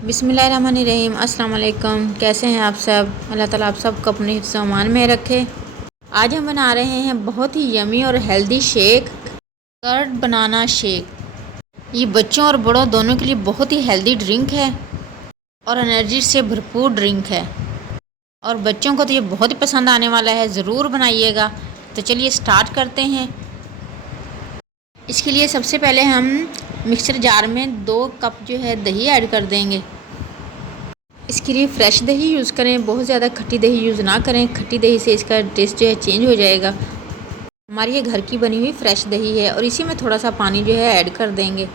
बिस्मिल्लाहिर्रहमानिर्रहीम। अस्सलाम वालेकुम। कैसे हैं आप सब? अल्लाह ताला आप सबको अपने हिफ्ज़ व अमान में रखे। आज हम बना रहे हैं बहुत ही यमी और healthy shake, curd banana shake. ये बच्चों और बड़ों दोनों के लिए बहुत ही हेल्दी ड्रिंक है और एनर्जी से भरपूर ड्रिंक है और बच्चों को तो ये बहुत ही पसंद आने वाला है। ज़रूर बनाइएगा। तो चलिए स्टार्ट करते हैं। इसके लिए सबसे पहले हम मिक्सर जार में 2 कप जो है दही ऐड कर देंगे। इसके लिए फ़्रेश दही यूज़ करें, बहुत ज़्यादा खट्टी दही यूज़ ना करें। खट्टी दही से इसका टेस्ट जो है चेंज हो जाएगा। हमारी ये घर की बनी हुई फ़्रेश दही है और इसी में थोड़ा सा पानी जो है ऐड कर देंगे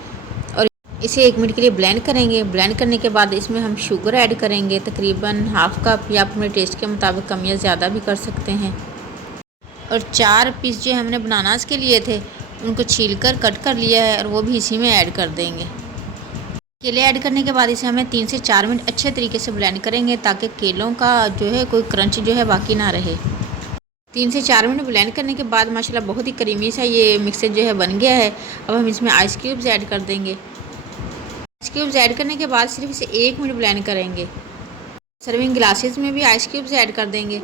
और इसे 1 मिनट के लिए ब्लेंड करेंगे। ब्लेंड करने के बाद इसमें हम शुगर ऐड करेंगे, तकरीबन हाफ़ कप, या अपने टेस्ट के मुताबिक कम या ज़्यादा भी कर सकते हैं। और 4 पीस जो हमने बनानास के लिए थे उनको छील कर कट कर लिया है और वो भी इसी में ऐड कर देंगे। केले ऐड करने के बाद इसे हमें 3 से 4 मिनट अच्छे तरीके से ब्लेंड करेंगे ताकि केलों का जो है कोई क्रंच जो है बाकी ना रहे। 3 से 4 मिनट ब्लेंड करने के बाद माशाल्लाह बहुत ही क्रीमी सा ये मिक्सर जो है बन गया है। अब हम इसमें आइस क्यूब्स ऐड कर देंगे। आइस क्यूब्स ऐड करने के बाद सिर्फ इसे 1 मिनट ब्लेंड करेंगे। सर्विंग ग्लासेस में भी आइस क्यूब्स ऐड कर देंगे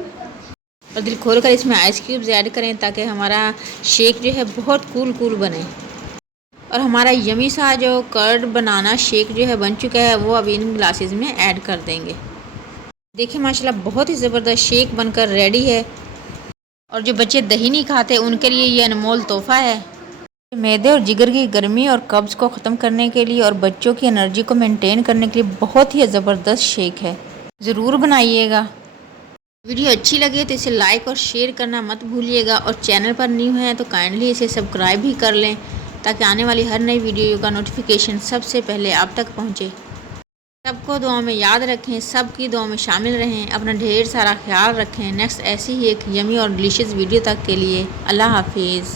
और दिल खोल कर इसमें आइस क्यूब्स ऐड करें ताकि हमारा शेक जो है बहुत कूल बने। और हमारा यमी सा जो कर्ड बनाना शेक जो है बन चुका है वो अभी इन ग्लासेस में ऐड कर देंगे। देखिए माशाल्लाह बहुत ही ज़बरदस्त शेक बनकर रेडी है और जो बच्चे दही नहीं खाते उनके लिए ये अनमोल तोहफ़ा है। मैदे और जिगर की गर्मी और कब्ज़ को ख़त्म करने के लिए और बच्चों की एनर्जी को मेंटेन करने के लिए बहुत ही ज़बरदस्त शेक है। ज़रूर बनाइएगा। वीडियो अच्छी लगे तो इसे लाइक और शेयर करना मत भूलिएगा और चैनल पर न्यू हैं तो काइंडली इसे सब्सक्राइब भी कर लें ताकि आने वाली हर नई वीडियो का नोटिफिकेशन सबसे पहले आप तक पहुंचे। सबको दुआओं में याद रखें, सबकी दुआओं में शामिल रहें, अपना ढेर सारा ख्याल रखें। नेक्स्ट ऐसी ही एक यमी और डिलीशियस वीडियो तक के लिए अल्लाह हाफिज़।